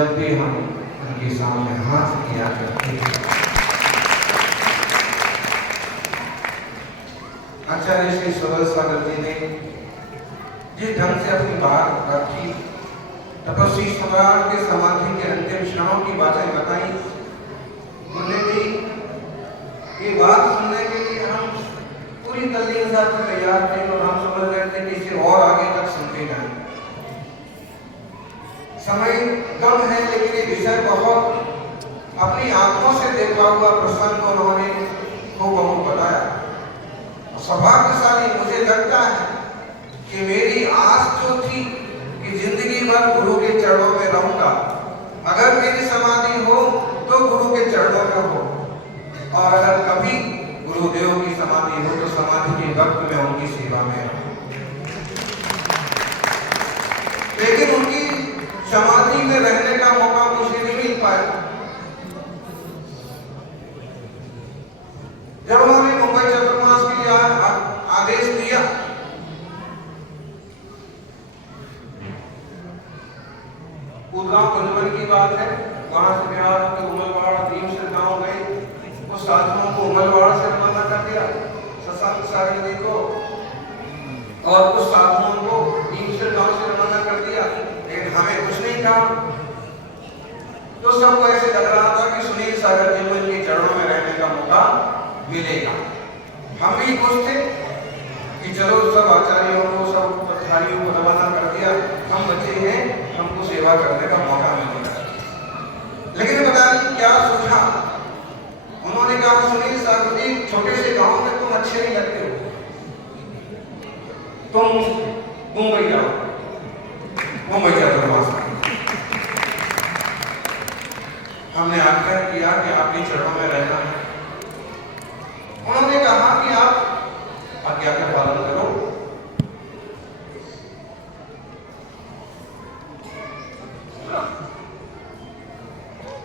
जब भी हम उनके सामने हाथ किया करते हैं। आचार्य श्री सरल सागर जी ने जिस ढंग से अपनी बात रखी, तपस्वी सम्राट के समाधि के अंतिम क्षणों की बातें बताई, बोले कि ये बात सुनने के लिए हम पूरी तल्लीनता से तैयार थे और हम समझ रहे थे कि इसे और आगे तक सुनते जाएं। समय कम है, लेकिन ये विषय बहुत अपनी आंखों से देखा हुआ प्रसंग उन्होंने खूब बताया। सौभाग्यशाली मुझे लगता है कि मेरी आस जो थी कि जिंदगी भर गुरु के चरणों में रहूंगा, अगर मेरी समाधि हो तो गुरु के चरणों में हो, और अगर कभी गुरुदेव की समाधि हो तो समाधि के वक्त में उनकी सेवा में रहूं। लेकिन उनकी समाधि में रहने का मौका मुझे नहीं मिल पाया। जब उन्होंने मुंबई चतुर्मास के लिए आदेश दिया, उदगांव पंचवन की बात है, वहां से बिहार के उमलवाड़ा भीमसर गांव गए, उस साधुओं को उमलवाड़ा से रवाना कर दिया शशांक सारंगी को, और कुछ साधुओं को भीमसर गांव से रवाना कर दिया, लेकिन हमें कुछ नहीं कहा। तो सबको ऐसे लग रहा था कि सुनील सागर जी को इनके चरणों में रहने का मौका मिलेगा। हम भी खुश थे कि चलो सब आचार्यों को, सब पथारियों को रवाना कर दिया, हम बच्चे हैं, हमको सेवा करने का मौका मिलेगा। लेकिन पता नहीं क्या सोचा, उन्होंने कहा सुनील सागर जी, छोटे से गांव में तुम अच्छे नहीं लगते हो, तुम मुंबई जाओ, मुंबई चतुर्मास। हमने आग्रह किया कि आपके चरणों में रहना है। उन्होंने कहा कि आप आज्ञा का पालन करो।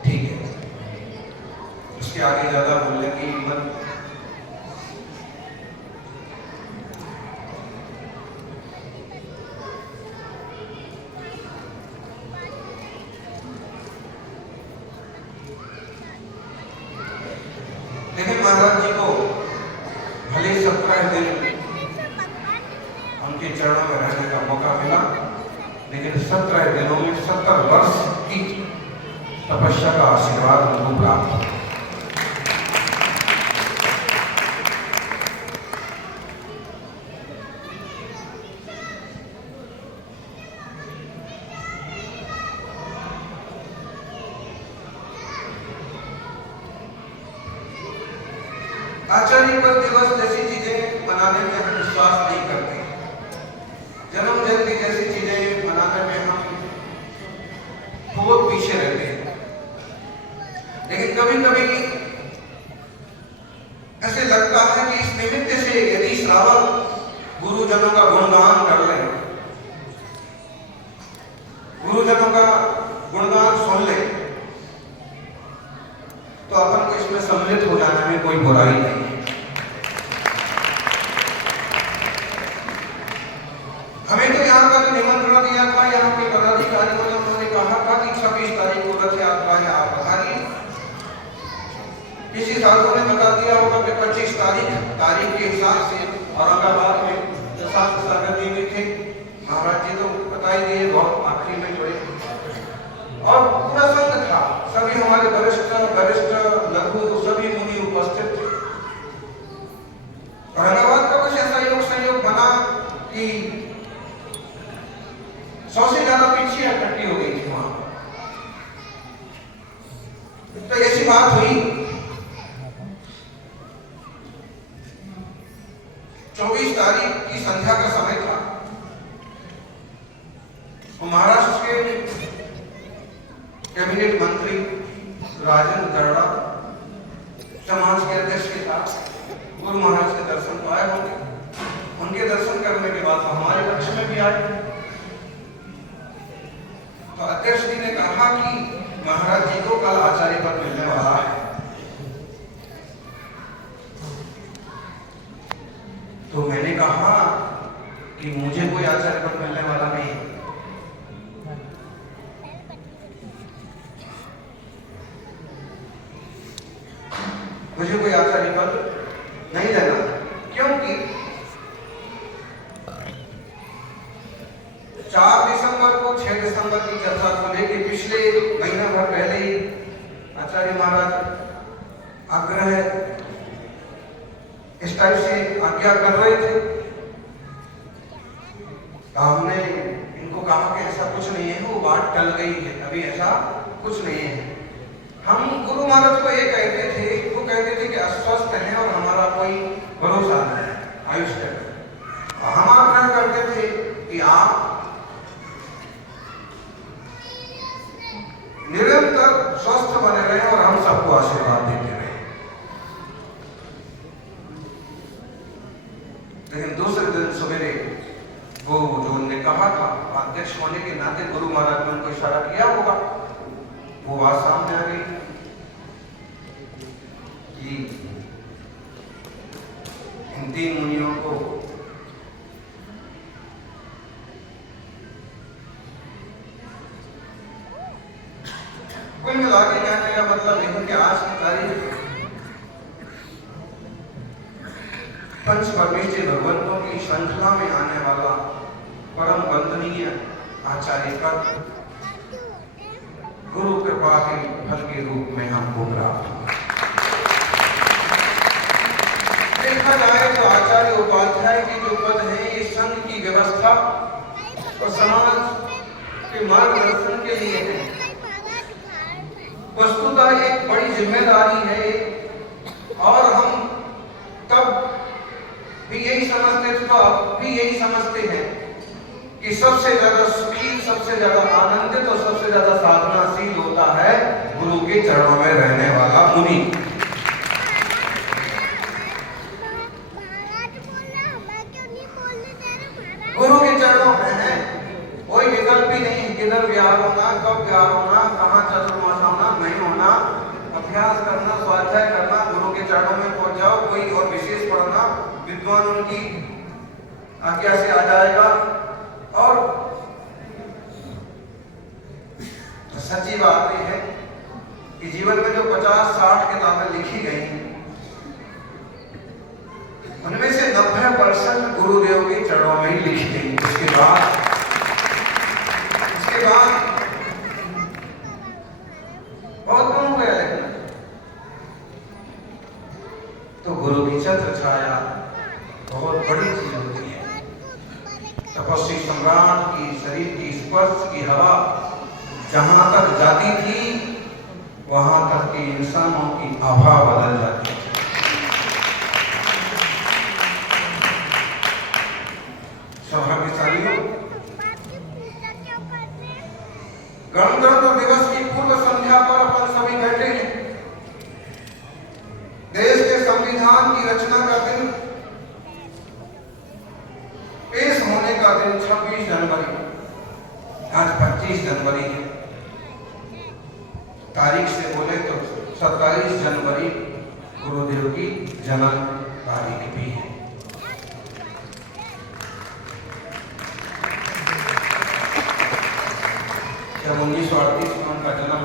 ठीक है, उसके आगे ज्यादा बोलने की हिम्मत लेकिन महाराज जी को भले 17 दिन उनके चरणों में रहने का मौका मिला, लेकिन 17 दिनों में 70 वर्ष की तपस्या का आशीर्वाद उनको प्राप्त हुआ। आचार्य पर दिवस जैसी चीजें मनाने में हम विश्वास नहीं करते, जन्म जयंती जैसी चीजें मनाने में हम बहुत पीछे रहते हैं। लेकिन कभी कभी ऐसे लगता है कि इस निमित्त से यदि श्रावण गुरुजनों का गुणगान कर लें, गुरुजनों का गुणगान सुन ले, तो अपन को इसमें सम्मिलित हो जाने में कोई बुराई नहीं है। हमें तो यहाँ का निमंत्रण दिया था, यहाँ के पदाधिकारियों ने, उन्होंने कहा था कि 26 तारीख को रथ यात्रा है, आप बताइए। किसी साधु ने बता दिया होगा कि 25 तारीख के हिसाब से औरंगाबाद में शशांक सागर जी भी थे, महाराज जी तो बता ही दिए, बहुत आखिरी में जुड़े, और पूरा संघ था, सभी हमारे वरिष्ठ लघु सभी मुनि उपस्थित थे। औरंगाबाद का कुछ ऐसा संयोग बना कि 100 से ज्यादा पीछे इकट्ठी हो गई थी वहां। तो ऐसी बात हुई, 24 तारीख की संध्या का समय था, महाराष्ट्र के कैबिनेट मंत्री राजेंद्र दर्रा समाज के अध्यक्ष के साथ गुरु महाराज के दर्शन को आए होंगे। उनके दर्शन करने के बाद हमारे पक्ष में भी आए। तो अध्यक्ष जी ने कहा कि महाराज जी को कल आचार्य पद मिलने वाला है। तो मैंने कहा कि मुझे कोई आचार्य पद मिलने वाला नहीं। मुझे कोई आचार्य पद नहीं लेना, क्योंकि 4 दिसंबर को 6 दिसंबर की चर्चा को लेकर पिछले महीना भर पहले ही आचार्य महाराज आग्रह इस टाइप से आज्ञा कर रहे थे। तो हमने इनको कहा कि ऐसा कुछ नहीं है, वो बात टल गई है, अभी ऐसा कुछ नहीं है। हम गुरु महाराज को ये कहते थे, वो कहते थे कि अस्वस्थ है और हमारा कोई भरोसा नहीं है आयुष्य का। हम आग्रह करते थे कि आप निरंतर स्वस्थ बने रहे और हम सबको आशीर्वाद देते रहे। लेकिन दूसरे दिन सवेरे वो जो उन्होंने कहा था, अध्यक्ष होने के नाते गुरु महाराज ने उनको इशारा किया होगा, वो बात सामने आ गई कि इन 3 मुनियों को कुल मिला के कहने का मतलब है कि आज की तारीख पंच परमेश्वर भगवंतों की श्रृंखला में आने वाला परम वंदनीय आचार्य पद गुरु कृपा के फल के रूप में हमको प्राप्त हुआ। देखा जाए तो आचार्य उपाध्याय के जो पद है, ये संघ की व्यवस्था और समाज के मार्गदर्शन के लिए है। वस्तुतः एक बड़ी जिम्मेदारी है और हम तब भी यही समझते थे, तो अब भी यही समझते हैं कि सबसे ज्यादा सुखी, सबसे ज्यादा आनंदित और सबसे ज्यादा साधनाशील होता है गुरु के चरणों में रहने वाला मुनि। गुरु के चरणों में है, कोई विकल्प ही नहीं, किधर विहार होना, कब विहार होना, कहाँ चतुर्मास होना, नहीं होना, अभ्यास करना, स्वाध्याय करना, गुरु के चरणों में पहुंच जाओ, कोई और विशेष पढ़ना, विद्वान उनकी आज्ञा से आ जाएगा। और तो सच्ची बात यह है कि जीवन में जो 50-60 किताबें लिखी गई उनमें से 90% गुरुदेव के चरणों में ही लिखी गई। उसके बाद बहुत कम हो गया लिखना। तो गुरु की छत्र छाया बहुत बड़ी चीज होती है। तपस्वी सम्राट की शरीर की स्पर्श की हवा जहां तक जाती थी, वहां तक के इंसानों की आभा बदल जाती थी। सौभाग्यशालियों, गणतंत्र दिवस की पूर्व संध्या पर अपन सभी बैठे हैं। देश के संविधान की रचना का दिन, पेश होने का दिन 26 जनवरी, आज 25 जनवरी है। तारीख से बोले तो 27 जनवरी गुरुदेव की जन्म तारीख भी है। जब 1938 में उनका जन्म